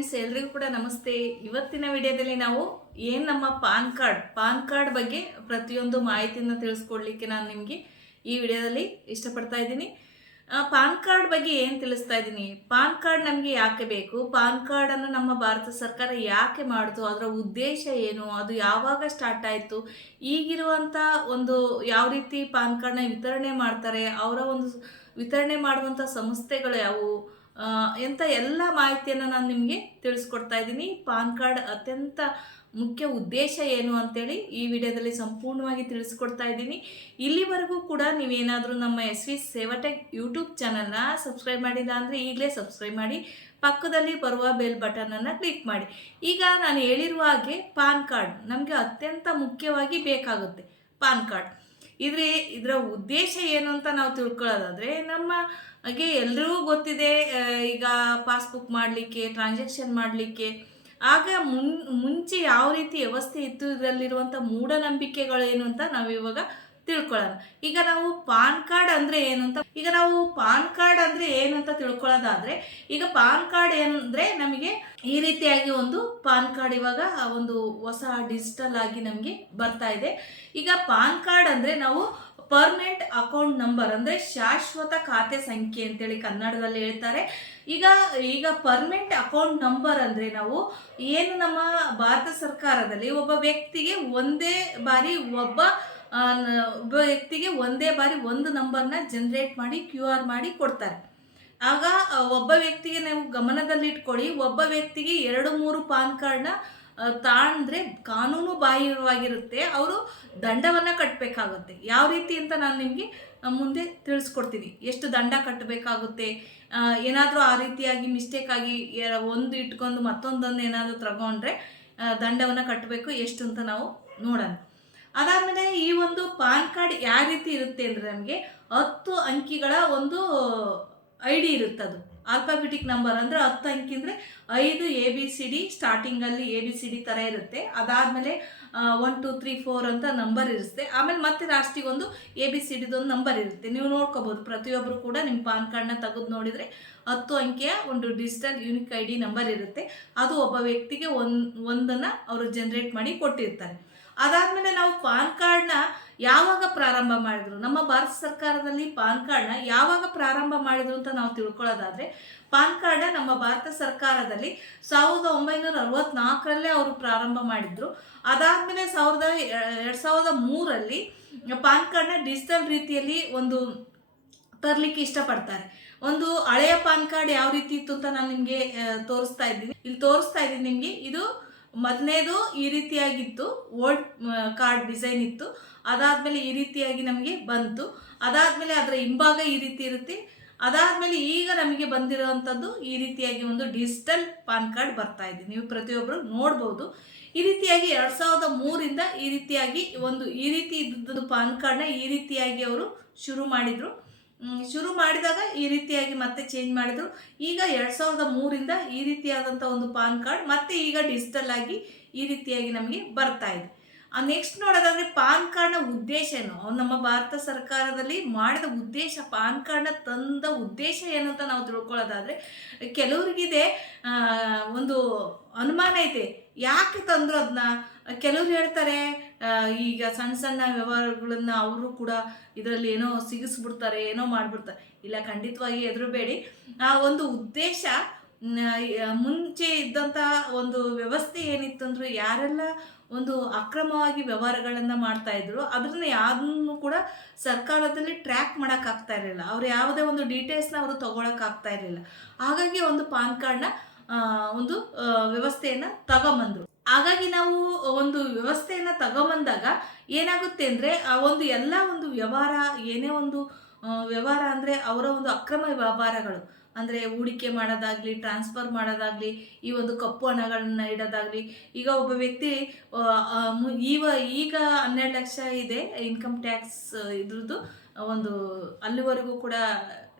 Friends ಎಲ್ರಿಗೂ ಕೂಡ ನಮಸ್ತೆ. ಇವತ್ತಿನ ವಿಡಿಯೋದಲ್ಲಿ ನಾವು ಏನು ನಮ್ಮ ಪಾನ್ ಕಾರ್ಡ್ ಪಾನ್ ಕಾರ್ಡ್ ಬಗ್ಗೆ ಪ್ರತಿಯೊಂದು ಮಾಹಿತಿಯನ್ನು ತಿಳಿಸ್ಕೊಡ್ಲಿಕ್ಕೆ ನಾನು ನಿಮಗೆ ಈ ವಿಡಿಯೋದಲ್ಲಿ ಇಷ್ಟಪಡ್ತಾ ಇದ್ದೀನಿ. ಪಾನ್ ಕಾರ್ಡ್ ಬಗ್ಗೆ ಏನು ತಿಳಿಸ್ತಾ ಇದ್ದೀನಿ? ಪಾನ್ ಕಾರ್ಡ್ ನಮಗೆ ಯಾಕೆ ಬೇಕು? ಪಾನ್ ಕಾರ್ಡನ್ನು ನಮ್ಮ ಭಾರತ ಸರ್ಕಾರ ಯಾಕೆ ಮಾಡಿತು? ಅದರ ಉದ್ದೇಶ ಏನು? ಅದು ಯಾವಾಗ ಸ್ಟಾರ್ಟ್ ಆಯಿತು? ಈಗಿರುವಂಥ ಒಂದು ಯಾವ ರೀತಿ ಪಾನ್ ಕಾರ್ಡ್ನ ವಿತರಣೆ ಮಾಡ್ತಾರೆ? ಅವರ ಒಂದು ವಿತರಣೆ ಮಾಡುವಂಥ ಸಂಸ್ಥೆಗಳು ಯಾವುವು? ಎಂಥ ಎಲ್ಲ ಮಾಹಿತಿಯನ್ನು ನಾನು ನಿಮಗೆ ತಿಳಿಸ್ಕೊಡ್ತಾ ಇದ್ದೀನಿ. ಪಾನ್ ಕಾರ್ಡ್ ಅತ್ಯಂತ ಮುಖ್ಯ ಉದ್ದೇಶ ಏನು ಅಂತೇಳಿ ಈ ವಿಡಿಯೋದಲ್ಲಿ ಸಂಪೂರ್ಣವಾಗಿ ತಿಳಿಸ್ಕೊಡ್ತಾ ಇದ್ದೀನಿ. ಇಲ್ಲಿವರೆಗೂ ಕೂಡ ನೀವೇನಾದರೂ ನಮ್ಮ ಎಸ್ ವಿ ಸೇವಟೆಕ್ ಯೂಟ್ಯೂಬ್ ಚಾನಲ್ನ ಸಬ್ಸ್ಕ್ರೈಬ್ ಮಾಡಿಲ್ಲ ಅಂದರೆ ಈಗಲೇ ಸಬ್ಸ್ಕ್ರೈಬ್ ಮಾಡಿ, ಪಕ್ಕದಲ್ಲಿ ಬರುವ ಬೆಲ್ ಬಟನನ್ನು ಕ್ಲಿಕ್ ಮಾಡಿ. ಈಗ ನಾನು ಹೇಳಿರುವ ಹಾಗೆ ಪಾನ್ ಕಾರ್ಡ್ ನಮಗೆ ಅತ್ಯಂತ ಮುಖ್ಯವಾಗಿ ಬೇಕಾಗುತ್ತೆ ಪಾನ್ ಕಾರ್ಡ್. ಇದ್ರೆ, ಇದರ ಉದ್ದೇಶ ಏನು ಅಂತ ನಾವು ತಿಳ್ಕೊಳ್ಳೋದಾದ್ರೆ ನಮಗೆ ಎಲ್ರಿಗೂ ಗೊತ್ತಿದೆ ಈಗ ಪಾಸ್ಬುಕ್ ಮಾಡಲಿಕ್ಕೆ ಟ್ರಾನ್ಸಾಕ್ಷನ್ ಮಾಡಲಿಕ್ಕೆ. ಆಗ ಮುನ್, ಮುಂಚೆ ಯಾವ ರೀತಿ ವ್ಯವಸ್ಥೆ ಇತ್ತು ಇದರಲ್ಲಿರುವಂಥ ಏನು ಅಂತ ನಾವು ಇವಾಗ ತಿಳ್ಕೊಳ್ಳೋಣ. ಈಗ ನಾವು ಪಾನ್ ಕಾರ್ಡ್ ಅಂದರೆ ಏನು ಅಂತ, ಈಗ ನಾವು ಪಾನ್ ಕಾರ್ಡ್ ಅಂದರೆ ಏನು ಅಂತ ತಿಳ್ಕೊಳ್ಳೋದಾದರೆ, ಈಗ ಪಾನ್ ಕಾರ್ಡ್ ಏನಂದರೆ ನಮಗೆ ಈ ರೀತಿಯಾಗಿ ಒಂದು ಪಾನ್ ಕಾರ್ಡ್ ಇವಾಗ ಒಂದು ಹೊಸ ಡಿಜಿಟಲ್ ಆಗಿ ನಮಗೆ ಬರ್ತಾ ಇದೆ. ಈಗ ಪಾನ್ ಕಾರ್ಡ್ ಅಂದರೆ ನಾವು ಪರ್ಮನೆಂಟ್ ಅಕೌಂಟ್ ನಂಬರ್ ಅಂದ್ರೆ ಶಾಶ್ವತ ಖಾತೆ ಸಂಖ್ಯೆ ಅಂತೇಳಿ ಕನ್ನಡದಲ್ಲಿ ಹೇಳ್ತಾರೆ. ಈಗ ಈಗ ಪರ್ಮನೆಂಟ್ ಅಕೌಂಟ್ ನಂಬರ್ ಅಂದ್ರೆ ನಾವು ಏನು ನಮ್ಮ ಭಾರತ ಸರ್ಕಾರದಲ್ಲಿ ಒಬ್ಬ ವ್ಯಕ್ತಿಗೆ ಒಂದೇ ಬಾರಿ ಒಬ್ಬ ಒಬ್ಬ ವ್ಯಕ್ತಿಗೆ ಒಂದೇ ಬಾರಿ ಒಂದು ನಂಬರ್ನ ಜನರೇಟ್ ಮಾಡಿ ಕ್ಯೂ ಆರ್ ಮಾಡಿ ಕೊಡ್ತಾರೆ. ಆಗ ಒಬ್ಬ ವ್ಯಕ್ತಿಗೆ ನೀವು ಗಮನದಲ್ಲಿ ಇಟ್ಕೊಳ್ಳಿ ಒಬ್ಬ ವ್ಯಕ್ತಿಗೆ ಎರಡು ಮೂರು ಪಾನ್ ಕಾರ್ಡ್ನ ತಾಂಡ್ರೆ ಕಾನೂನು ಬಾಹಿರವಾಗಿರುತ್ತೆ, ಅವರು ದಂಡವನ್ನು ಕಟ್ಟಬೇಕಾಗುತ್ತೆ ಯಾವ ರೀತಿ ಅಂತ ನಾನು ನಿಮಗೆ ಮುಂದೆ ತಿಳಿಸ್ಕೊಡ್ತೀನಿ. ಎಷ್ಟು ದಂಡ ಕಟ್ಟಬೇಕಾಗುತ್ತೆ ಏನಾದರೂ ಆ ರೀತಿಯಾಗಿ ಮಿಸ್ಟೇಕ್ ಆಗಿ ಒಂದು ಇಟ್ಕೊಂಡು ಮತ್ತೊಂದನ್ನು ಏನಾದರೂ ತಗೊಂಡ್ರೆ ದಂಡವನ್ನು ಕಟ್ಟಬೇಕು ಎಷ್ಟು ಅಂತ ನಾವು ನೋಡೋಣ. ಅದಾದಮೇಲೆ ಈ ಒಂದು ಪಾನ್ ಕಾರ್ಡ್ ಯಾವ ರೀತಿ ಇರುತ್ತೆ ಅಂದರೆ ನಮಗೆ ಹತ್ತು ಅಂಕಿಗಳ ಒಂದು ಐ ಡಿ ಇರುತ್ತೆ ಅದು ಆಲ್ಫಾಬೆಟಿಕ್ ನಂಬರ್ ಅಂದರೆ ಹತ್ತು ಅಂಕಿ ಅಂದರೆ ಐದು ಎ ಬಿ ಸಿ ಡಿ ಸ್ಟಾರ್ಟಿಂಗಲ್ಲಿ ಎ ಬಿ ಸಿ ಡಿ ಥರ ಇರುತ್ತೆ. ಅದಾದಮೇಲೆ ಒನ್ ಟು ತ್ರೀ ಫೋರ್ ಅಂತ ನಂಬರ್ ಇರುತ್ತೆ. ಆಮೇಲೆ ಮತ್ತೆ ಲಾಸ್ಟಿಗೆ ಒಂದು ಎ ಬಿ ಸಿ ಡಿದೊಂದು ನಂಬರ್ ಇರುತ್ತೆ. ನೀವು ನೋಡ್ಕೋಬೋದು. ಪ್ರತಿಯೊಬ್ಬರು ಕೂಡ ನಿಮ್ಮ ಪಾನ್ ಕಾರ್ಡ್ನ ತೆಗೆದು ನೋಡಿದರೆ ಹತ್ತು ಅಂಕಿಯ ಒಂದು digital unique I D number ಇರುತ್ತೆ. ಅದು ಒಬ್ಬ ವ್ಯಕ್ತಿಗೆ ಒಂದು, ಒಂದನ್ನು ಅವರು ಜನರೇಟ್ ಮಾಡಿ ಕೊಟ್ಟಿರ್ತಾರೆ. ಅದಾದಮೇಲೆ ನಾವು ಪಾನ್ ಕಾರ್ಡ್ನ ಯಾವಾಗ ಪ್ರಾರಂಭ ಮಾಡಿದ್ರು? ನಮ್ಮ ಭಾರತ ಸರ್ಕಾರದಲ್ಲಿ ಪಾನ್ ಕಾರ್ಡ್ನ ಯಾವಾಗ ಪ್ರಾರಂಭ ಮಾಡಿದ್ರು ಅಂತ ನಾವು ತಿಳ್ಕೊಳ್ಳೋದಾದರೆ, ಪಾನ್ ಕಾರ್ಡ್ನ ನಮ್ಮ ಭಾರತ ಸರ್ಕಾರದಲ್ಲಿ ಸಾವಿರದ ಒಂಬೈನೂರ ಅರವತ್ನಾಲ್ಕರಲ್ಲೇ ಅವರು ಪ್ರಾರಂಭ ಮಾಡಿದ್ರು. ಅದಾದಮೇಲೆ ಸಾವಿರದ ಎರಡು ಸಾವಿರದ ಮೂರಲ್ಲಿ ಪಾನ್ ಕಾರ್ಡ್ನ ಡಿಜಿಟಲ್ ರೀತಿಯಲ್ಲಿ ಒಂದು ತರಲಿಕ್ಕೆ ಇಷ್ಟಪಡ್ತಾರೆ. ಒಂದು ಹಳೆಯ ಪಾನ್ ಕಾರ್ಡ್ ಯಾವ ರೀತಿ ಇತ್ತು ಅಂತ ನಾನು ನಿಮಗೆ ತೋರಿಸ್ತಾ ಇದ್ದೀನಿ. ಇಲ್ಲಿ ತೋರಿಸ್ತಾ ಇದ್ದೀನಿ ನಿಮಗೆ. ಇದು ಮೊದಲನೇದು ಈ ರೀತಿಯಾಗಿತ್ತು, ಓಲ್ಡ್ ಕಾರ್ಡ್ ಡಿಸೈನ್ ಇತ್ತು. ಅದಾದಮೇಲೆ ಈ ರೀತಿಯಾಗಿ ನಮಗೆ ಬಂತು. ಅದಾದಮೇಲೆ ಅದರ ಹಿಂಭಾಗ ಈ ರೀತಿ ಇರುತ್ತೆ. ಅದಾದಮೇಲೆ ಈಗ ನಮಗೆ ಬಂದಿರೋವಂಥದ್ದು ಈ ರೀತಿಯಾಗಿ ಒಂದು ಡಿಜಿಟಲ್ ಪಾನ್ ಕಾರ್ಡ್ ಬರ್ತಾ ಇದೆ. ನೀವು ಪ್ರತಿಯೊಬ್ಬರು ನೋಡ್ಬೋದು. ಈ ರೀತಿಯಾಗಿ ಎರಡು ಸಾವಿರದ ಮೂರಿಂದ ಈ ರೀತಿಯಾಗಿ ಒಂದು ಈ ರೀತಿ ಇದ್ದದ್ದು ಪಾನ್ ಕಾರ್ಡ್ನ ಈ ರೀತಿಯಾಗಿ ಅವರು ಶುರು ಮಾಡಿದರು. ಶುರು ಮಾಡಿದಾಗ ಈ ರೀತಿಯಾಗಿ ಮತ್ತೆ ಚೇಂಜ್ ಮಾಡಿದ್ರು. ಈಗ ಎರಡು ಸಾವಿರದ ಮೂರಿಂದ ಈ ರೀತಿಯಾದಂಥ ಒಂದು ಪಾನ್ ಕಾರ್ಡ್ ಮತ್ತೆ ಈಗ ಡಿಜಿಟಲ್ ಆಗಿ ಈ ರೀತಿಯಾಗಿ ನಮಗೆ ಬರ್ತಾ ಇದೆ. ನೆಕ್ಸ್ಟ್ ನೋಡೋದಾದ್ರೆ ಪಾನ್ ಕಾರ್ಡ್ನ ಉದ್ದೇಶ ಏನು? ನಮ್ಮ ಭಾರತ ಸರ್ಕಾರದಲ್ಲಿ ಮಾಡಿದ ಉದ್ದೇಶ, ಪಾನ್ ಕಾರ್ಡ್ನ ತಂದ ಉದ್ದೇಶ ಏನು ಅಂತ ನಾವು ತಿಳ್ಕೊಳ್ಳೋದಾದ್ರೆ, ಕೆಲವರಿಗಿದೆ ಒಂದು ಅನುಮಾನ ಐತೆ ಯಾಕೆ ತಂದ್ರು ಅದನ್ನ ಕೆಲವ್ರು ಹೇಳ್ತಾರೆ ಈಗ ಸಣ್ಣ ಸಣ್ಣ ವ್ಯವಹಾರಗಳನ್ನು ಅವರು ಕೂಡ ಇದರಲ್ಲಿ ಏನೋ ಸಿಗಿಸ್ಬಿಡ್ತಾರೆ, ಏನೋ ಮಾಡ್ಬಿಡ್ತಾರೆ. ಇಲ್ಲ, ಖಂಡಿತವಾಗಿ ಎದುರುಬೇಡಿ ಆ, ಒಂದು ಉದ್ದೇಶ ಮುಂಚೆ ಇದ್ದಂಥ ಒಂದು ವ್ಯವಸ್ಥೆ ಏನಿತ್ತು ಅಂದ್ರೆ ಯಾರೆಲ್ಲ ಒಂದು ಅಕ್ರಮವಾಗಿ ವ್ಯವಹಾರಗಳನ್ನು ಮಾಡ್ತಾ ಇದ್ರು ಅದನ್ನ ಕೂಡ ಸರ್ಕಾರದಲ್ಲಿ ಟ್ರ್ಯಾಕ್ ಮಾಡೋಕ್ಕಾಗ್ತಾ ಇರಲಿಲ್ಲ. ಅವ್ರು ಯಾವುದೇ ಒಂದು ಡೀಟೇಲ್ಸ್ನ ಅವರು ತಗೊಳಕ್ಕಾಗ್ತಾ ಇರಲಿಲ್ಲ. ಹಾಗಾಗಿ ಒಂದು ಪಾನ್ ಕಾರ್ಡ್ನ ಒಂದು ವ್ಯವಸ್ಥೆಯನ್ನ ತಗೊಂಬಂದ್ರು. ಹಾಗಾಗಿ ನಾವು ಒಂದು ವ್ಯವಸ್ಥೆಯನ್ನು ತಗೊಂಬಂದಾಗ ಏನಾಗುತ್ತೆ ಅಂದರೆ, ಆ ಒಂದು ಎಲ್ಲ ಒಂದು ವ್ಯವಹಾರ, ಏನೇ ಒಂದು ವ್ಯವಹಾರ ಅಂದರೆ ಅವರ ಒಂದು ಅಕ್ರಮ ವ್ಯವಹಾರಗಳು ಅಂದರೆ ಹೂಡಿಕೆ ಮಾಡೋದಾಗಲಿ ಟ್ರಾನ್ಸ್ಫರ್ ಮಾಡೋದಾಗಲಿ, ಈ ಒಂದು ಕಪ್ಪು ಹಣಗಳನ್ನು ಇಡೋದಾಗಲಿ, ಈಗ ಒಬ್ಬ ವ್ಯಕ್ತಿ ಈವ ಈಗ ಹನ್ನೆರಡು ಲಕ್ಷ ಇದೆ ಇನ್ಕಮ್ ಟ್ಯಾಕ್ಸ್ ಇದ್ರದ್ದು. ಒಂದು ಅಲ್ಲಿವರೆಗೂ ಕೂಡ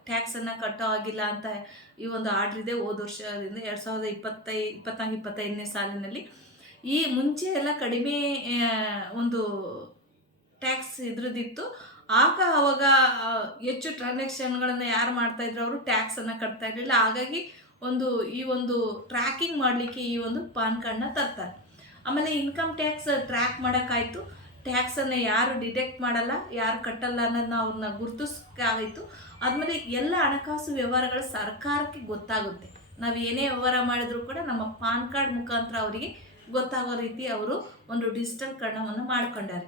ಟ್ಯಾಕ್ಸನ್ನು ಕಟ್ಟೋ ಆಗಿಲ್ಲ ಅಂತ ಈ ಒಂದು ಆರ್ಡ್ರ್ ಇದೆ. ಹೋದ ವರ್ಷದಿಂದ ಎರಡು ಸಾವಿರದ ಇಪ್ಪತ್ತೈ ಇಪ್ಪತ್ತೈದನೇ ಸಾಲಿನಲ್ಲಿ. ಈ ಮುಂಚೆ ಎಲ್ಲ ಕಡಿಮೆ ಒಂದು ಟ್ಯಾಕ್ಸ್ ಇದ್ರದ್ದಿತ್ತು ಆಗ ಅವಾಗ ಹೆಚ್ಚು ಟ್ರಾನ್ಸಾಕ್ಷನ್ಗಳನ್ನು ಯಾರು ಮಾಡ್ತಾ ಇದ್ರು ಅವರು ಟ್ಯಾಕ್ಸನ್ನು ಕಟ್ತಾ ಇರಲಿಲ್ಲ. ಹಾಗಾಗಿ ಒಂದು, ಈ ಒಂದು ಟ್ರ್ಯಾಕಿಂಗ್ ಮಾಡಲಿಕ್ಕೆ ಈ ಒಂದು ಪಾನ್ ಕಾರ್ಡ್ನ ತರ್ತಾರೆ. ಆಮೇಲೆ ಇನ್ಕಮ್ ಟ್ಯಾಕ್ಸ್ ಟ್ರ್ಯಾಕ್ ಮಾಡೋಕ್ಕಾಯಿತು. ಟ್ಯಾಕ್ಸನ್ನು ಯಾರು ಡಿಟೆಕ್ಟ್ ಮಾಡಲ್ಲ, ಯಾರು ಕಟ್ಟಲ್ಲ ಅನ್ನೋದನ್ನ ಅವ್ರನ್ನ ಗುರುತಿಸ್ಕಾಗಿತ್ತು ಆದಮೇಲೆ ಎಲ್ಲ ಹಣಕಾಸು ವ್ಯವಹಾರಗಳು ಸರ್ಕಾರಕ್ಕೆ ಗೊತ್ತಾಗುತ್ತೆ. ನಾವು ಏನೇ ವ್ಯವಹಾರ ಮಾಡಿದರೂ ಕೂಡ ನಮ್ಮ ಪಾನ್ ಕಾರ್ಡ್ ಮುಖಾಂತರ ಅವರಿಗೆ ಗೊತ್ತಾಗೋ ರೀತಿ ಅವರು ಒಂದು ಡಿಜಿಟಲ್ ಕರ್ಣವನ್ನು ಮಾಡ್ಕೊಂಡಾರೆ.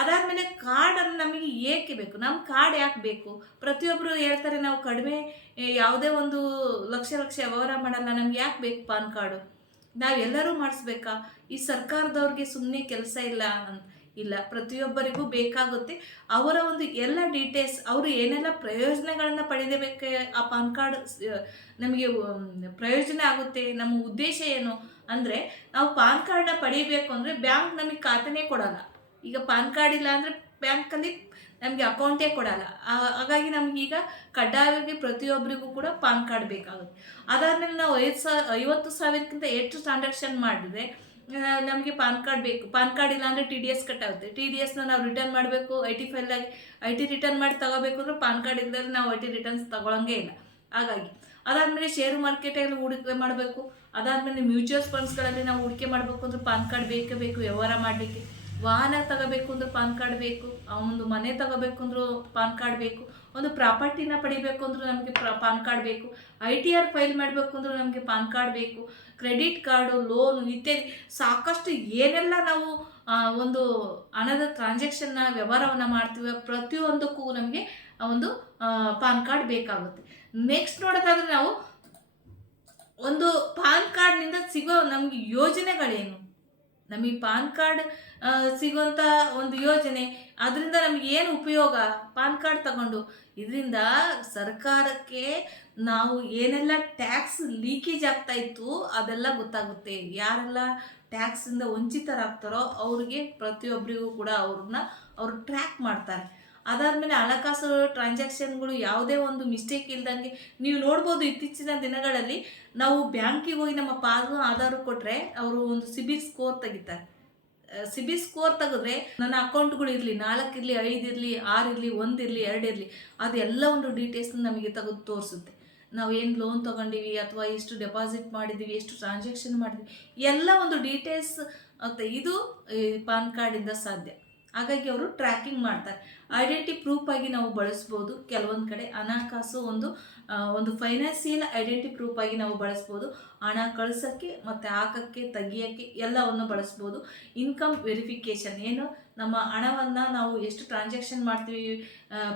ಅದಾದಮೇಲೆ ಕಾರ್ಡನ್ನು ನಮಗೆ ಏಕೆ ಬೇಕು? ನಮ್ಮ ಕಾರ್ಡ್ ಯಾಕೆ ಬೇಕು? ಪ್ರತಿಯೊಬ್ಬರು ಹೇಳ್ತಾರೆ ನಾವು ಕಡಿಮೆ ಯಾವುದೇ ಒಂದು ಲಕ್ಷ ಲಕ್ಷ ವ್ಯವಹಾರ ಮಾಡಲ್ಲ, ನಮ್ಗೆ ಯಾಕೆ ಬೇಕು ಪಾನ್ ಕಾರ್ಡು? ನಾವೆಲ್ಲರೂ ಮಾಡಿಸ್ಬೇಕಾ? ಈ ಸರ್ಕಾರದವ್ರಿಗೆ ಸುಮ್ಮನೆ ಕೆಲಸ ಇಲ್ಲ ಇಲ್ಲ. ಪ್ರತಿಯೊಬ್ಬರಿಗೂ ಬೇಕಾಗುತ್ತೆ. ಅವರ ಒಂದು ಎಲ್ಲ ಡೀಟೇಲ್ಸ್ ಅವರು ಏನೆಲ್ಲ ಪ್ರಯೋಜನಗಳನ್ನು ಪಡೆಯಬೇಕು ಆ ಪಾನ್ ಕಾರ್ಡ್ ನಮಗೆ ಪ್ರಯೋಜನ ಆಗುತ್ತೆ? ನಮ್ಮ ಉದ್ದೇಶ ಏನು? ಅಂದರೆ ನಾವು ಪಾನ್ ಕಾರ್ಡ್ನ ಪಡಿಬೇಕು ಅಂದರೆ ಬ್ಯಾಂಕ್ ನಮಗೆ ಖಾತೆನೇ ಕೊಡಲ್ಲ. ಈಗ ಪಾನ್ ಕಾರ್ಡ್ ಇಲ್ಲ ಅಂದರೆ ಬ್ಯಾಂಕಲ್ಲಿ ನಮಗೆ ಅಕೌಂಟೇ ಕೊಡಲ್ಲ. ಹಾಗಾಗಿ ನಮಗೀಗ ಕಡ್ಡಾಯವಾಗಿ ಪ್ರತಿಯೊಬ್ಬರಿಗೂ ಕೂಡ ಪಾನ್ ಕಾರ್ಡ್ ಬೇಕಾಗುತ್ತೆ. ಅದಾದಮೇಲೆ ನಾವು ಐದು ಸಾವಿರ, ಐವತ್ತು ಸಾವಿರಕ್ಕಿಂತ ಹೆಚ್ಚು ಟ್ರಾನ್ಸಾಕ್ಷನ್ ಮಾಡಿದ್ರೆ ನಮಗೆ ಪಾನ್ ಕಾರ್ಡ್ ಬೇಕು. ಪಾನ್ ಕಾರ್ಡ್ ಇಲ್ಲ ಅಂದರೆ ಟಿ ಡಿ ಎಸ್ ಕಟ್ಟಾಗುತ್ತೆ. ಟಿ ಡಿ ಎಸ್ನ ನಾವು ರಿಟರ್ನ್ ಮಾಡಬೇಕು. ಐ ಟಿ ಫೈಲಾಗಿ ಐ ಟಿ ರಿಟರ್ನ್ ಮಾಡಿ ತಗೋಬೇಕು ಅಂದರೆ ಪಾನ್ ಕಾರ್ಡ್ ಇಲ್ಲದ್ರೆ ನಾವು ಐ ಟಿ ರಿಟರ್ನ್ಸ್ ತಗೊಳಂಗೇ ಇಲ್ಲ. ಹಾಗಾಗಿ ಅದಾದಮೇಲೆ ಶೇರು ಮಾರ್ಕೆಟಲ್ಲಿ ಹೂಡಿಕೆ ಮಾಡಬೇಕು. ಅದಾದಮೇಲೆ ಮ್ಯೂಚುವಲ್ ಫಂಡ್ಸ್ಗಳಲ್ಲಿ ನಾವು ಹೂಡಿಕೆ ಮಾಡಬೇಕು ಅಂದ್ರೆ ಪಾನ್ ಕಾರ್ಡ್ ಬೇಕೇ ಬೇಕು, ವ್ಯವಹಾರ ಮಾಡಲಿಕ್ಕೆ. ವಾಹನ ತಗೋಬೇಕು ಅಂದ್ರೆ ಪಾನ್ ಕಾರ್ಡ್ ಬೇಕು ಒಂದು ಮನೆ ತಗೋಬೇಕು ಅಂದ್ರೂ ಪಾನ್ ಕಾರ್ಡ್ ಬೇಕು, ಒಂದು ಪ್ರಾಪರ್ಟಿನ ಪಡಿಬೇಕು ಅಂದ್ರೂ ನಮಗೆ ಪಾನ್ ಕಾರ್ಡ್ ಬೇಕು, ಐ ಟಿ ಆರ್ ಫೈಲ್ ಮಾಡಬೇಕು ಅಂದ್ರೂ ನಮಗೆ ಪಾನ್ ಕಾರ್ಡ್ ಬೇಕು, ಕ್ರೆಡಿಟ್ ಕಾರ್ಡು, ಲೋನು ಇತ್ಯಾದಿ. ಸಾಕಷ್ಟು ಏನೆಲ್ಲ ನಾವು ಒಂದು ಹಣದ ಟ್ರಾನ್ಸಾಕ್ಷನ್ನ ವ್ಯವಹಾರವನ್ನು ಮಾಡ್ತೀವಿ ಪ್ರತಿಯೊಂದಕ್ಕೂ ನಮಗೆ ಒಂದು ಪಾನ್ ಕಾರ್ಡ್ ಬೇಕಾಗುತ್ತೆ. ನೆಕ್ಸ್ಟ್ ನೋಡೋದಾದ್ರೆ ನಾವು ಒಂದು ಪಾನ್ ಕಾರ್ಡ್ನಿಂದ ಸಿಗೋ ನಮಗೆ ಯೋಜನೆಗಳೇನು? ನಮಗೆ ಪಾನ್ ಕಾರ್ಡ್ ಸಿಗುವಂಥ ಒಂದು ಯೋಜನೆ, ಅದರಿಂದ ನಮಗೆ ಏನು ಉಪಯೋಗ? ಪಾನ್ ಕಾರ್ಡ್ ತಗೊಂಡು. ಇದರಿಂದ ಸರ್ಕಾರಕ್ಕೆ ನಾವು ಏನೆಲ್ಲ ಟ್ಯಾಕ್ಸ್ ಲೀಕೇಜ್ ಆಗ್ತಾ ಇತ್ತು, ಅದೆಲ್ಲ ಗೊತ್ತಾಗುತ್ತೆ. ಯಾರೆಲ್ಲ ಟ್ಯಾಕ್ಸಿಂದ ವಂಚಿತರಾಗ್ತಾರೋ ಅವ್ರಿಗೆ ಪ್ರತಿಯೊಬ್ಬರಿಗೂ ಕೂಡ ಅವ್ರನ್ನ ಅವರು ಟ್ರ್ಯಾಕ್ ಮಾಡ್ತಾರೆ. ಅದಾದಮೇಲೆ ಹಣಕಾಸು ಟ್ರಾನ್ಸಾಕ್ಷನ್ಗಳು ಯಾವುದೇ ಒಂದು ಮಿಸ್ಟೇಕ್ ಇಲ್ದಂಗೆ ನೀವು ನೋಡ್ಬೋದು ಇತ್ತೀಚಿನ ದಿನಗಳಲ್ಲಿ ನಾವು ಬ್ಯಾಂಕಿಗೆ ಹೋಗಿ ನಮ್ಮ ಪಾಸ್ ಆಧಾರ್ ಕೊಟ್ಟರೆ ಅವರು ಒಂದು ಸಿಬಿಲ್ ಸ್ಕೋರ್ ತೆಗಿತಾರೆ. ಸಿಬಿಲ್ ಸ್ಕೋರ್ ತೆಗೆದ್ರೆ ನನ್ನ ಅಕೌಂಟ್ಗಳು ಇರಲಿ, ನಾಲ್ಕು ಇರಲಿ, ಐದು ಇರಲಿ, ಆರು ಇರಲಿ, ಒಂದು ಇರಲಿ, ಎರಡು ಇರಲಿ, ಅದೆಲ್ಲ ಒಂದು ಡೀಟೇಲ್ಸ್ನ ನಮಗೆ ತೆಗೆದು ತೋರಿಸುತ್ತೆ. ನಾವು ಏನು ಲೋನ್ ತೊಗೊಂಡಿವಿ ಅಥವಾ ಎಷ್ಟು ಡೆಪಾಸಿಟ್ ಮಾಡಿದ್ದೀವಿ ಎಷ್ಟು ಟ್ರಾನ್ಸಾಕ್ಷನ್ ಮಾಡಿದ್ವಿ, ಎಲ್ಲ ಒಂದು ಡೀಟೇಲ್ಸ್ ಇದು ಪಾನ್ ಕಾರ್ಡಿಂದ ಸಾಧ್ಯ. ಹಾಗಾಗಿ ಅವರು ಟ್ರ್ಯಾಕಿಂಗ್ ಮಾಡ್ತಾರೆ. ಐಡೆಂಟಿ ಪ್ರೂಫ್ ಆಗಿ ನಾವು ಬಳಸ್ಬೋದು. ಕೆಲವೊಂದು ಕಡೆ ಹಣಕಾಸು ಒಂದು ಒಂದು ಫೈನಾನ್ಸಿಯಲ್ ಐಡೆಂಟಿ ಪ್ರೂಫ್ ಆಗಿ ನಾವು ಬಳಸ್ಬೋದು. ಹಣ ಕಳ್ಸೋಕ್ಕೆ ಮತ್ತು ಹಾಕೋಕ್ಕೆ, ತೆಗಿಯೋಕ್ಕೆ ಎಲ್ಲವನ್ನು ಬಳಸ್ಬೋದು. ಇನ್ಕಮ್ ವೆರಿಫಿಕೇಷನ್ ಏನು? ನಮ್ಮ ಹಣವನ್ನು ನಾವು ಎಷ್ಟು ಟ್ರಾನ್ಸಾಕ್ಷನ್ ಮಾಡ್ತೀವಿ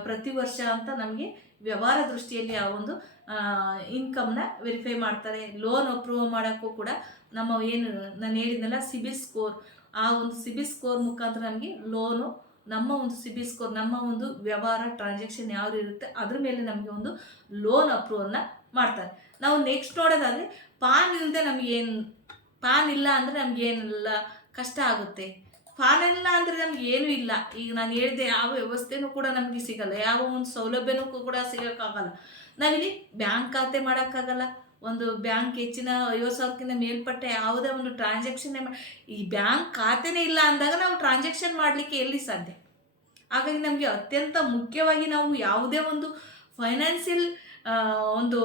ಪ್ರತಿ ವರ್ಷ ಅಂತ ನಮಗೆ ವ್ಯವಹಾರ ದೃಷ್ಟಿಯಲ್ಲಿ ಆ ಒಂದು ಇನ್ಕಮ್ನ ವೆರಿಫೈ ಮಾಡ್ತಾರೆ. ಲೋನ್ ಅಪ್ರೂವ್ ಮಾಡೋಕ್ಕೂ ಕೂಡ ನಮ್ಮ ಏನು, ನಾನು ಹೇಳಿದ್ನಲ್ಲ ಸಿಬಿಲ್ ಸ್ಕೋರ್ ಆ ಒಂದು ಸಿಬಿಲ್ ಸ್ಕೋರ್ ಮುಖಾಂತರ ನಮಗೆ ಲೋನು ನಮ್ಮ ಒಂದು ಸಿಬಿಲ್ ಸ್ಕೋರ್ ನಮ್ಮ ಒಂದು ವ್ಯವಹಾರ ಟ್ರಾನ್ಸಾಕ್ಷನ್ ಯಾವ್ದು ಇರುತ್ತೆ, ಅದ್ರ ಮೇಲೆ ನಮಗೆ ಒಂದು ಲೋನ್ ಅಪ್ರೂವಲ್ನ ಮಾಡ್ತಾರೆ. ನಾವು ನೆಕ್ಸ್ಟ್ ನೋಡೋದಾದರೆ ಪಾನ್ ಇಲ್ಲದೆ ನಮಗೇನು ಪಾನ್ ಇಲ್ಲ ಅಂದರೆ ನಮಗೇನೆಲ್ಲ ಕಷ್ಟ ಆಗುತ್ತೆ? ಪಾನ್ ಇಲ್ಲ ಅಂದರೆ ನಮ್ಗೆ ಏನೂ ಇಲ್ಲ. ಈಗ ನಾನು ಹೇಳಿದೆ, ಯಾವ ವ್ಯವಸ್ಥೆನೂ ಕೂಡ ನಮಗೆ ಸಿಗಲ್ಲ. ಯಾವ ಒಂದು ಸೌಲಭ್ಯನೂ ಕೂಡ ಸಿಗೋಕ್ಕಾಗಲ್ಲ. ನಾವಿಲ್ಲಿ ಬ್ಯಾಂಕ್ ಖಾತೆ ಮಾಡೋಕ್ಕಾಗಲ್ಲ. ಒಂದು ಬ್ಯಾಂಕ್ ಹೆಚ್ಚಿನ ಐವತ್ತು ಸಾವಿರಕ್ಕಿಂತ ಮೇಲ್ಪಟ್ಟ ಯಾವುದೇ ಒಂದು ಟ್ರಾನ್ಸಾಕ್ಷನ್ ಈ ಬ್ಯಾಂಕ್ ಖಾತೆನೇ ಇಲ್ಲ ಅಂದಾಗ ನಾವು ಟ್ರಾನ್ಸಾಕ್ಷನ್ ಮಾಡಲಿಕ್ಕೆ ಎಲ್ಲಿ ಸಾಧ್ಯ? ಹಾಗಾಗಿ ನಮಗೆ ಅತ್ಯಂತ ಮುಖ್ಯವಾಗಿ ನಾವು ಯಾವುದೇ ಒಂದು ಫೈನಾನ್ಸಿಯಲ್ ಒಂದು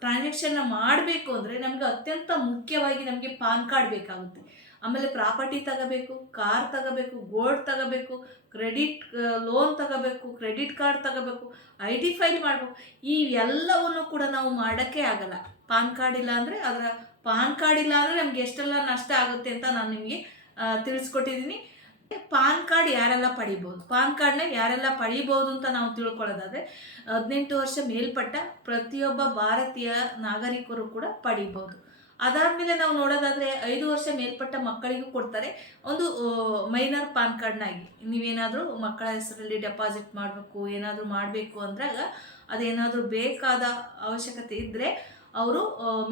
ಟ್ರಾನ್ಸಾಕ್ಷನ್ನ ಮಾಡಬೇಕು ಅಂದರೆ ನಮಗೆ ಅತ್ಯಂತ ಮುಖ್ಯವಾಗಿ ನಮಗೆ ಪಾನ್ ಕಾರ್ಡ್ ಬೇಕಾಗುತ್ತೆ. ಆಮೇಲೆ ಪ್ರಾಪರ್ಟಿ ತಗೋಬೇಕು ಕಾರ್ ತಗೋಬೇಕು ಗೋಲ್ಡ್ ತಗೋಬೇಕು ಕ್ರೆಡಿಟ್ ಲೋನ್ ತಗೋಬೇಕು, ಕ್ರೆಡಿಟ್ ಕಾರ್ಡ್ ತಗೋಬೇಕು, ಐ ಫೈಲ್ ಮಾಡಬೇಕು, ಈ ಎಲ್ಲವನ್ನು ಕೂಡ ನಾವು ಮಾಡೋಕ್ಕೆ ಆಗಲ್ಲ. ಪಾನ್ ಕಾರ್ಡ್ ಇಲ್ಲ ಅಂದರೆ ಅದರ ಪಾನ್ ಕಾರ್ಡ್ ಇಲ್ಲ ಅಂದರೆ ನಮ್ಗೆ ಎಷ್ಟೆಲ್ಲ ನಷ್ಟ ಆಗುತ್ತೆ ಅಂತ ನಾನು ನಿಮಗೆ ತಿಳಿಸ್ಕೊಟ್ಟಿದ್ದೀನಿ. ಪಾನ್ ಕಾರ್ಡ್ ಯಾರೆಲ್ಲ ಪಡಿಬೋದು? ಪಾನ್ ಕಾರ್ಡ್ನ ಯಾರೆಲ್ಲ ಪಡಿಬೋದು ಅಂತ ನಾವು ತಿಳ್ಕೊಳ್ಳೋದಾದರೆ, ಹದಿನೆಂಟು ವರ್ಷ ಮೇಲ್ಪಟ್ಟ ಪ್ರತಿಯೊಬ್ಬ ಭಾರತೀಯ ನಾಗರಿಕರು ಕೂಡ ಪಡಿಬೋದು. ಅದಾದಮೇಲೆ ನಾವು ನೋಡೋದಾದ್ರೆ ಐದು ವರ್ಷ ಮೇಲ್ಪಟ್ಟ ಮಕ್ಕಳಿಗೂ ಕೊಡ್ತಾರೆ. ಒಂದು ಮೈನರ್ ಪಾನ್ ಕಾರ್ಡ್ನಾಗಿ ನೀವೇನಾದರೂ ಮಕ್ಕಳ ಹೆಸರಲ್ಲಿ ಡೆಪಾಸಿಟ್ ಮಾಡಬೇಕು, ಏನಾದರೂ ಮಾಡಬೇಕು ಅಂದಾಗ ಅದೇನಾದರೂ ಬೇಕಾದ ಅವಶ್ಯಕತೆ ಇದ್ದರೆ ಅವರು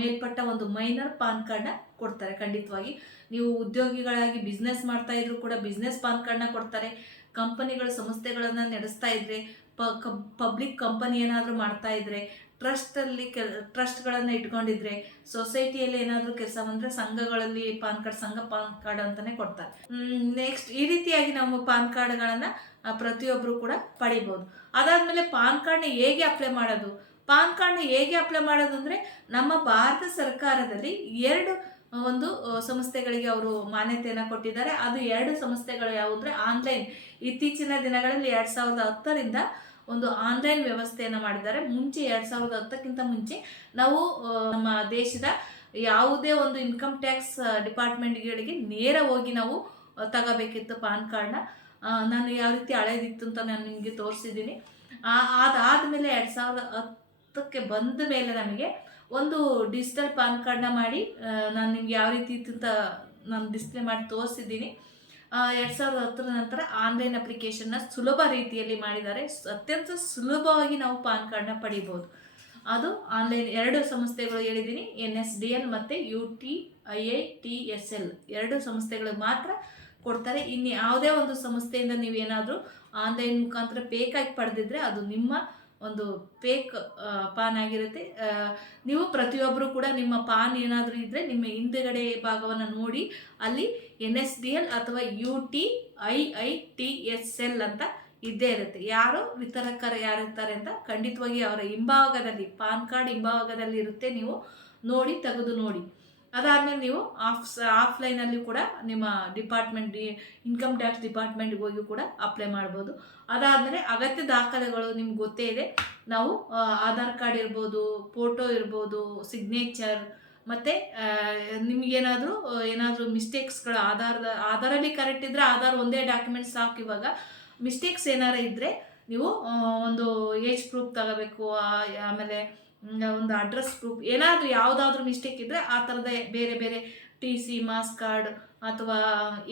ಮೇಲ್ಪಟ್ಟ ಒಂದು ಮೈನರ್ ಪಾನ್ ಕಾರ್ಡ್ನ ಕೊಡ್ತಾರೆ ಖಂಡಿತವಾಗಿ. ನೀವು ಉದ್ಯೋಗಿಗಳಾಗಿ ಬಿಸ್ನೆಸ್ ಮಾಡ್ತಾ ಇದ್ರು ಕೂಡ ಬಿಸ್ನೆಸ್ ಪಾನ್ ಕಾರ್ಡ್ನ ಕೊಡ್ತಾರೆ. ಕಂಪನಿಗಳು, ಸಂಸ್ಥೆಗಳನ್ನು ನಡೆಸ್ತಾ ಇದ್ರೆ, ಪ ಪಬ್ಲಿಕ್ ಕಂಪನಿ ಏನಾದರೂ ಮಾಡ್ತಾ ಇದ್ರೆ ಟ್ರಸ್ಟಲ್ಲಿ ಟ್ರಸ್ಟ್ ಟ್ರಸ್ಟ್ಗಳನ್ನು ಇಟ್ಕೊಂಡಿದ್ರೆ ಸೊಸೈಟಿಯಲ್ಲಿ ಏನಾದರೂ ಕೆಲಸ ಬಂದರೆ ಸಂಘಗಳಲ್ಲಿ ಪಾನ್ ಕಾರ್ಡ್, ಸಂಘ ಪಾನ್ ಕಾರ್ಡ್ ಅಂತಲೇ ಕೊಡ್ತಾರೆ. ನೆಕ್ಸ್ಟ್ ಈ ರೀತಿಯಾಗಿ ನಾವು ಪಾನ್ ಕಾರ್ಡ್ಗಳನ್ನು ಪ್ರತಿಯೊಬ್ಬರು ಕೂಡ ಪಡಿಬೋದು. ಅದಾದಮೇಲೆ ಪಾನ್ ಕಾರ್ಡ್ನ ಹೇಗೆ ಅಪ್ಲೈ ಮಾಡೋದು? ಪಾನ್ ಕಾರ್ಡ್ನ ಹೇಗೆ ಅಪ್ಲೈ ಮಾಡೋದು ಅಂದರೆ ನಮ್ಮ ಭಾರತ ಸರ್ಕಾರದಲ್ಲಿ ಎರಡು, ಒಂದು ಸಂಸ್ಥೆಗಳಿಗೆ ಅವರು ಮಾನ್ಯತೆಯನ್ನು ಕೊಟ್ಟಿದ್ದಾರೆ. ಅದು ಎರಡು ಸಂಸ್ಥೆಗಳು ಯಾವುದು ಅಂದರೆ ಆನ್ಲೈನ್. ಇತ್ತೀಚಿನ ದಿನಗಳಲ್ಲಿ ಎರಡು ಸಾವಿರದ ಹತ್ತರಿಂದ ಒಂದು ಆನ್ಲೈನ್ ವ್ಯವಸ್ಥೆಯನ್ನು ಮಾಡಿದ್ದಾರೆ. ಮುಂಚೆ ಎರಡು ಸಾವಿರದ ಹತ್ತಕ್ಕಿಂತ ಮುಂಚೆ ನಾವು ನಮ್ಮ ದೇಶದ ಯಾವುದೇ ಒಂದು ಇನ್ಕಮ್ ಟ್ಯಾಕ್ಸ್ ಡಿಪಾರ್ಟ್ಮೆಂಟ್ಗಳಿಗೆ ನೇರ ಹೋಗಿ ನಾವು ತಗೋಬೇಕಿತ್ತು ಪಾನ್ ಕಾರ್ಡ್ನ. ನಾನು ಯಾವ ರೀತಿ ಹಳೇದಿತ್ತು ಅಂತ ನಾನು ನಿಮಗೆ ತೋರಿಸಿದ್ದೀನಿ. ಅದಾದಮೇಲೆ ಎರಡು ಸಾವಿರದ ಹತ್ತಕ್ಕೆ ಬಂದ ಮೇಲೆ ನಮಗೆ ಒಂದು ಡಿಜಿಟಲ್ ಪಾನ್ ಕಾರ್ಡ್ನ ಮಾಡಿ ನಾನು ನಿಮ್ಗೆ ಯಾವ ರೀತಿ ಇತ್ತು ಅಂತ ನಾನು ಡಿಸ್ಪ್ಲೇ ಮಾಡಿ ತೋರಿಸಿದ್ದೀನಿ. ಎರಡು ಸಾವಿರದ ಹತ್ತರ ನಂತರ ಆನ್ಲೈನ್ ಅಪ್ಲಿಕೇಶನ್ನ ಸುಲಭ ರೀತಿಯಲ್ಲಿ ಮಾಡಿದ್ದಾರೆ. ಅತ್ಯಂತ ಸುಲಭವಾಗಿ ನಾವು ಪಾನ್ ಕಾರ್ಡ್ನ ಪಡಿಬೋದು. ಅದು ಆನ್ಲೈನ್ ಎರಡು ಸಂಸ್ಥೆಗಳು ಹೇಳಿದ್ದೀನಿ. ಎನ್ ಎಸ್ ಡಿ ಎಲ್ ಮತ್ತು U T I I T S L ಎರಡು ಸಂಸ್ಥೆಗಳು ಮಾತ್ರ ಕೊಡ್ತಾರೆ. ಇನ್ನು ಯಾವುದೇ ಒಂದು ಸಂಸ್ಥೆಯಿಂದ ನೀವೇನಾದರೂ ಆನ್ಲೈನ್ ಮುಖಾಂತರ ಬೇಕಾಗಿ ಪಡೆದಿದ್ರೆ ಅದು ನಿಮ್ಮ ಒಂದು ಪೇಕ್ ಪಾನ್ ಆಗಿರುತ್ತೆ. ನೀವು ಪ್ರತಿಯೊಬ್ಬರು ಕೂಡ ನಿಮ್ಮ ಪಾನ್ ಏನಾದರೂ ಇದ್ದರೆ ನಿಮ್ಮ ಹಿಂದೆಗಡೆ ಭಾಗವನ್ನು ನೋಡಿ, ಅಲ್ಲಿ ಎನ್ ಎಸ್ ಡಿ ಎಲ್ ಅಥವಾ U T I I T S L ಅಂತ ಇದ್ದೇ ಇರುತ್ತೆ. ಯಾರು ವಿತರಕರು ಯಾರಿರ್ತಾರೆ ಅಂತ ಖಂಡಿತವಾಗಿ ಅವರ ಹಿಂಭಾಗದಲ್ಲಿ, ಪಾನ್ ಕಾರ್ಡ್ ಹಿಂಭಾಗದಲ್ಲಿ ಇರುತ್ತೆ ನೀವು ನೋಡಿ, ತೆಗೆದು ನೋಡಿ. ಅದಾದಮೇಲೆ ನೀವು ಆಫ್ ಆಫ್ಲೈನಲ್ಲಿ ಕೂಡ ನಿಮ್ಮ ಡಿಪಾರ್ಟ್ಮೆಂಟ್ ಇನ್ಕಮ್ ಟ್ಯಾಕ್ಸ್ ಡಿಪಾರ್ಟ್ಮೆಂಟ್ಗೆ ಹೋಗಿ ಕೂಡ ಅಪ್ಲೈ ಮಾಡ್ಬೋದು. ಅದಾದಮೇಲೆ ಅಗತ್ಯ ದಾಖಲೆಗಳು ನಿಮ್ಗೆ ಗೊತ್ತೇ ಇದೆ. ನಾವು ಆಧಾರ್ ಕಾರ್ಡ್ ಇರ್ಬೋದು, ಫೋಟೋ ಇರ್ಬೋದು, ಸಿಗ್ನೇಚರ್ ಮತ್ತು ನಿಮಗೇನಾದರೂ ಏನಾದರೂ ಮಿಸ್ಟೇಕ್ಸ್ಗಳು ಆಧಾರದ, ಆಧಾರಲ್ಲಿ ಕರೆಕ್ಟ್ ಇದ್ದರೆ ಆಧಾರ್ ಒಂದೇ ಡಾಕ್ಯುಮೆಂಟ್ ಸಾಕು ಇವಾಗ. ಮಿಸ್ಟೇಕ್ಸ್ ಏನಾರ ಇದ್ದರೆ ನೀವು ಒಂದು ಏಜ್ ಪ್ರೂಫ್ ತಗೋಬೇಕು ಆಮೇಲೆ ಒಂದು ಅಡ್ರೆಸ್ ಪ್ರೂಫ್ ಏನಾದರೂ ಯಾವುದಾದ್ರೂ ಮಿಸ್ಟೇಕ್ ಇದ್ದರೆ ಆ ಥರದ ಬೇರೆ ಬೇರೆ ಟಿ ಸಿ ಮಾಸ್ ಕಾರ್ಡ್ ಅಥವಾ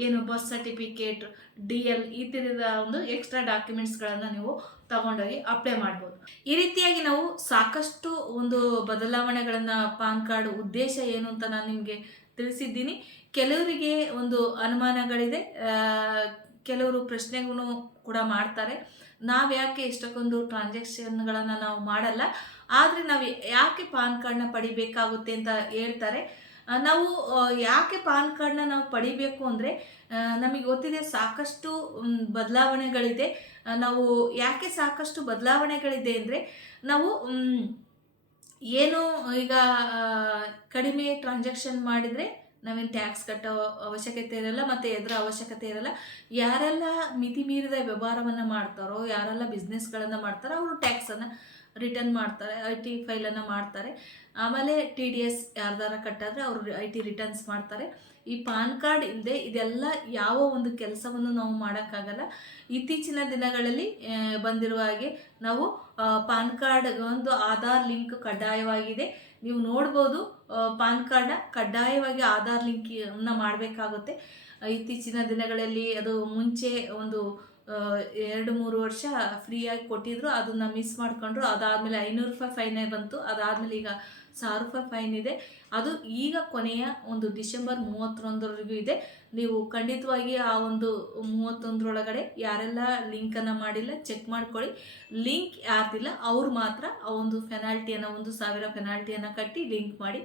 ಏನು ಬಸ್ ಸರ್ಟಿಫಿಕೇಟ್ ಡಿ ಎಲ್ ಈ ಥರದ ಒಂದು ಎಕ್ಸ್ಟ್ರಾ ಡಾಕ್ಯುಮೆಂಟ್ಸ್ಗಳನ್ನು ನೀವು ತಗೊಂಡೋಗಿ ಅಪ್ಲೈ ಮಾಡ್ಬೋದು. ಈ ರೀತಿಯಾಗಿ ನಾವು ಸಾಕಷ್ಟು ಒಂದು ಬದಲಾವಣೆಗಳನ್ನು ಪಾನ್ ಕಾರ್ಡ್ ಉದ್ದೇಶ ಏನು ಅಂತ ನಾನು ನಿಮಗೆ ತಿಳಿಸಿದ್ದೀನಿ. ಕೆಲವರಿಗೆ ಒಂದು ಅನುಮಾನಗಳಿದೆ. ಕೆಲವರು ಪ್ರಶ್ನೆಗೂ ಕೂಡ ಮಾಡ್ತಾರೆ. ನಾವು ಯಾಕೆ ಇಷ್ಟಕ್ಕೊಂದು ಟ್ರಾನ್ಸಾಕ್ಷನ್ಗಳನ್ನು ನಾವು ಮಾಡಲ್ಲ? ಆದರೆ ನಾವು ಯಾಕೆ ಪಾನ್ ಕಾರ್ಡ್ನ ಪಡಿಬೇಕಾಗುತ್ತೆ ಅಂತ ಹೇಳ್ತಾರೆ. ನಾವು ಯಾಕೆ ಪಾನ್ ಕಾರ್ಡ್ನ ನಾವು ಪಡಿಬೇಕು ಅಂದರೆ ನಮಗೆ ಗೊತ್ತಿದೆ ಸಾಕಷ್ಟು ಬದಲಾವಣೆಗಳಿದೆ. ನಾವು ಯಾಕೆ ಸಾಕಷ್ಟು ಬದಲಾವಣೆಗಳಿದೆ ಅಂದರೆ, ನಾವು ಏನು ಈಗ ಕಡಿಮೆ ಟ್ರಾನ್ಸಾಕ್ಷನ್ ಮಾಡಿದರೆ ನಾವೇನು ಟ್ಯಾಕ್ಸ್ ಕಟ್ಟೋ ಅವಶ್ಯಕತೆ ಇರಲ್ಲ ಮತ್ತು ಎದುರ ಅವಶ್ಯಕತೆ ಇರಲ್ಲ. ಯಾರೆಲ್ಲ ಮಿತಿ ಮೀರಿದ ವ್ಯವಹಾರವನ್ನು ಮಾಡ್ತಾರೋ, ಯಾರೆಲ್ಲ ಬಿಸ್ನೆಸ್ಗಳನ್ನು ಮಾಡ್ತಾರೋ ಅವರು ಟ್ಯಾಕ್ಸನ್ನು ರಿಟರ್ನ್ ಮಾಡ್ತಾರೆ ಐ ಟಿ ಫೈಲನ್ನು ಮಾಡ್ತಾರೆ. ಆಮೇಲೆ ಟಿ ಡಿ ಎಸ್ ಯಾರ್ದಾರ ಕಟ್ಟಾದರೆ ಅವರು ಐ ಟಿ ರಿಟರ್ನ್ಸ್ ಮಾಡ್ತಾರೆ. ಈ ಪಾನ್ ಕಾರ್ಡ್ ಇಲ್ಲದೆ ಇದೆಲ್ಲ ಯಾವ ಒಂದು ಕೆಲಸವನ್ನು ನಾವು ಮಾಡೋಕ್ಕಾಗಲ್ಲ. ಇತ್ತೀಚಿನ ದಿನಗಳಲ್ಲಿ ಬಂದಿರುವ ಹಾಗೆ ನಾವು ಪಾನ್ ಕಾರ್ಡ್ ಒಂದು ಆಧಾರ್ ಲಿಂಕ್ ಕಡ್ಡಾಯವಾಗಿದೆ. ನೀವು ನೋಡ್ಬೋದು ಪಾನ್ ಕಾರ್ಡ್ನ ಕಡ್ಡಾಯವಾಗಿ ಆಧಾರ್ ಲಿಂಕನ್ನು ಮಾಡಬೇಕಾಗುತ್ತೆ. ಇತ್ತೀಚಿನ ದಿನಗಳಲ್ಲಿ ಅದು ಮುಂಚೆ ಒಂದು ಎರಡು, ಮೂರು ವರ್ಷ ಫ್ರೀಯಾಗಿ ಕೊಟ್ಟಿದ್ರು, ಅದನ್ನು ಮಿಸ್ ಮಾಡಿಕೊಂಡ್ರು, ಅದಾದಮೇಲೆ ಐನೂರು ರೂಪಾಯಿ ಫೈನೇ ಬಂತು. ಅದಾದಮೇಲೆ ಈಗ ಸಾವಿರ ರೂಪಾಯಿ ಫೈನ್ ಇದೆ. ಅದು ಈಗ ಕೊನೆಯ ಒಂದು ಡಿಸೆಂಬರ್ ಮೂವತ್ತೊಂದರವರೆಗೂ ಇದೆ. ನೀವು ಖಂಡಿತವಾಗಿ ಆ ಒಂದು ಮೂವತ್ತೊಂದರೊಳಗಡೆ ಯಾರೆಲ್ಲ ಲಿಂಕನ್ನು ಮಾಡಿಲ್ಲ ಚೆಕ್ ಮಾಡ್ಕೊಳ್ಳಿ. ಲಿಂಕ್ ಯಾರ್ದಿಲ್ಲ, ಅವ್ರು ಮಾತ್ರ ಆ ಒಂದು ಫೆನಾಲ್ಟಿಯನ್ನು ಒಂದು ಸಾವಿರ ಫೆನಾಲ್ಟಿಯನ್ನು ಕಟ್ಟಿ ಲಿಂಕ್ ಮಾಡಿ.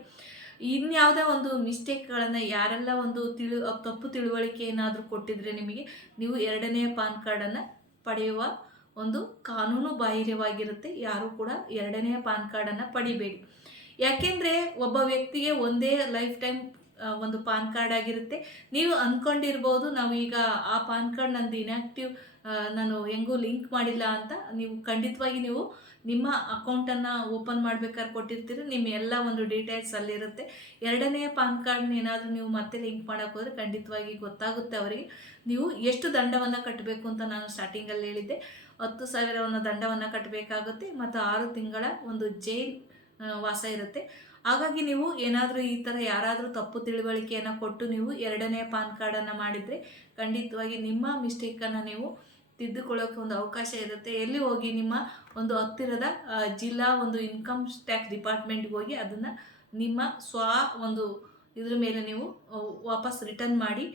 ಇನ್ಯಾವುದೇ ಒಂದು ಮಿಸ್ಟೇಕ್ಗಳನ್ನು ಯಾರೆಲ್ಲ ಒಂದು ತಿಳು, ತಪ್ಪು ತಿಳುವಳಿಕೆ ಏನಾದರೂ ಕೊಟ್ಟಿದ್ರೆ ನಿಮಗೆ, ನೀವು ಎರಡನೇ ಪಾನ್ ಕಾರ್ಡನ್ನು ಪಡೆಯುವ ಒಂದು ಕಾನೂನು ಬಾಹಿರ್ಯವಾಗಿರುತ್ತೆ ಯಾರೂ ಕೂಡ ಎರಡನೇ ಪಾನ್ ಕಾರ್ಡನ್ನು ಪಡಿಬೇಡಿ. ಯಾಕೆಂದರೆ ಒಬ್ಬ ವ್ಯಕ್ತಿಗೆ ಒಂದೇ ಲೈಫ್ ಟೈಮ್ ಒಂದು ಪಾನ್ ಕಾರ್ಡ್ ಆಗಿರುತ್ತೆ. ನೀವು ಅಂದ್ಕೊಂಡಿರ್ಬೋದು ನಾವು ಈಗ ಆ ಪಾನ್ ಕಾರ್ಡ್ ನಂದು ಇನ್ಯಾಕ್ಟಿವ್ ನಾನು ಹೆಂಗೂ ಲಿಂಕ್ ಮಾಡಿಲ್ಲ ಅಂತ ನೀವು ಖಂಡಿತವಾಗಿ ನೀವು ನಿಮ್ಮ ಅಕೌಂಟನ್ನು ಓಪನ್ ಮಾಡ್ಬೇಕಾದ್ರೆ ಕೊಟ್ಟಿರ್ತೀರಿ. ನಿಮ್ಮ ಎಲ್ಲ ಒಂದು ಡೀಟೇಲ್ಸ್ ಅಲ್ಲಿರುತ್ತೆ. ಎರಡನೇ ಪಾನ್ ಕಾರ್ಡ್ನ ಏನಾದರೂ ನೀವು ಮತ್ತೆ ಲಿಂಕ್ ಮಾಡೋಕ್ಕೆ ಹೋದರೆ ಖಂಡಿತವಾಗಿ ಗೊತ್ತಾಗುತ್ತೆ ಅವರಿಗೆ. ನೀವು ಎಷ್ಟು ದಂಡವನ್ನು ಕಟ್ಟಬೇಕು ಅಂತ ನಾನು ಸ್ಟಾರ್ಟಿಂಗಲ್ಲಿ ಹೇಳಿದ್ದೆ. ಹತ್ತು ಸಾವಿರವನ್ನು ದಂಡವನ್ನು ಕಟ್ಟಬೇಕಾಗುತ್ತೆ ಮತ್ತು ಆರು ತಿಂಗಳ ಒಂದು ಜೈಲ್ ವಾಸ ಇರುತ್ತೆ. ಹಾಗಾಗಿ ನೀವು ಏನಾದರೂ ಈ ಥರ ಯಾರಾದರೂ ತಪ್ಪು ತಿಳುವಳಿಕೆಯನ್ನು ಕೊಟ್ಟು ನೀವು ಎರಡನೇ ಪಾನ್ ಕಾರ್ಡನ್ನು ಮಾಡಿದರೆ ಖಂಡಿತವಾಗಿ ನಿಮ್ಮ ಮಿಸ್ಟೇಕನ್ನು ನೀವು ತಿದ್ದುಕೊಳ್ಳೋಕೆ ಒಂದು ಅವಕಾಶ ಇರುತ್ತೆ. ಎಲ್ಲಿ ಹೋಗಿ ನಿಮ್ಮ ಒಂದು ಹತ್ತಿರದ ಜಿಲ್ಲಾ ಒಂದು ಇನ್ಕಮ್ ಟ್ಯಾಕ್ಸ್ ಡಿಪಾರ್ಟ್ಮೆಂಟ್ಗೆ ಹೋಗಿ ಅದನ್ನು ನಿಮ್ಮ ಸ್ವ ಒಂದು ಇದ್ರ ಮೇಲೆ ನೀವು ವಾಪಸ್ ರಿಟರ್ನ್ ಮಾಡಿ,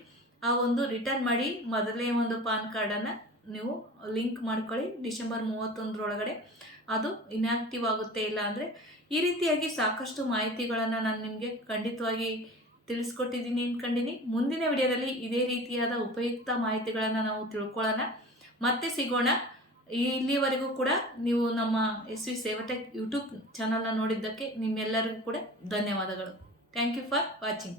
ಆ ಒಂದು ರಿಟರ್ನ್ ಮಾಡಿ ಮೊದಲನೇ ಒಂದು ಪಾನ್ ಕಾರ್ಡನ್ನು ನೀವು ಲಿಂಕ್ ಮಾಡ್ಕೊಳ್ಳಿ ಡಿಸೆಂಬರ್ ಮೂವತ್ತೊಂದರೊಳಗಡೆ. ಅದು ಇನ್ಯಾಕ್ಟಿವ್ ಆಗುತ್ತೆ ಇಲ್ಲ ಅಂದರೆ ಈ ರೀತಿಯಾಗಿ ಸಾಕಷ್ಟು ಮಾಹಿತಿಗಳನ್ನು ನಾನು ನಿಮಗೆ ಖಂಡಿತವಾಗಿ ತಿಳಿಸ್ಕೊಟ್ಟಿದ್ದೀನಿ ಅಂದ್ಕೊಂಡಿನಿ ಮುಂದಿನ ವಿಡಿಯೋದಲ್ಲಿ ಇದೇ ರೀತಿಯಾದ ಉಪಯುಕ್ತ ಮಾಹಿತಿಗಳನ್ನು ನಾವು ತಿಳ್ಕೊಳ್ಳೋಣ. ಮತ್ತೆ ಸಿಗೋಣ. ಇಲ್ಲಿವರೆಗೂ ಕೂಡ ನೀವು ನಮ್ಮ ಎಸ್ ವಿ ಸೇವಟೆಕ್ ಯೂಟ್ಯೂಬ್ ಚಾನಲ್ನ ನೋಡಿದ್ದಕ್ಕೆ ನಿಮ್ಮೆಲ್ಲರಿಗೂ ಕೂಡ ಧನ್ಯವಾದಗಳು. Thank you for watching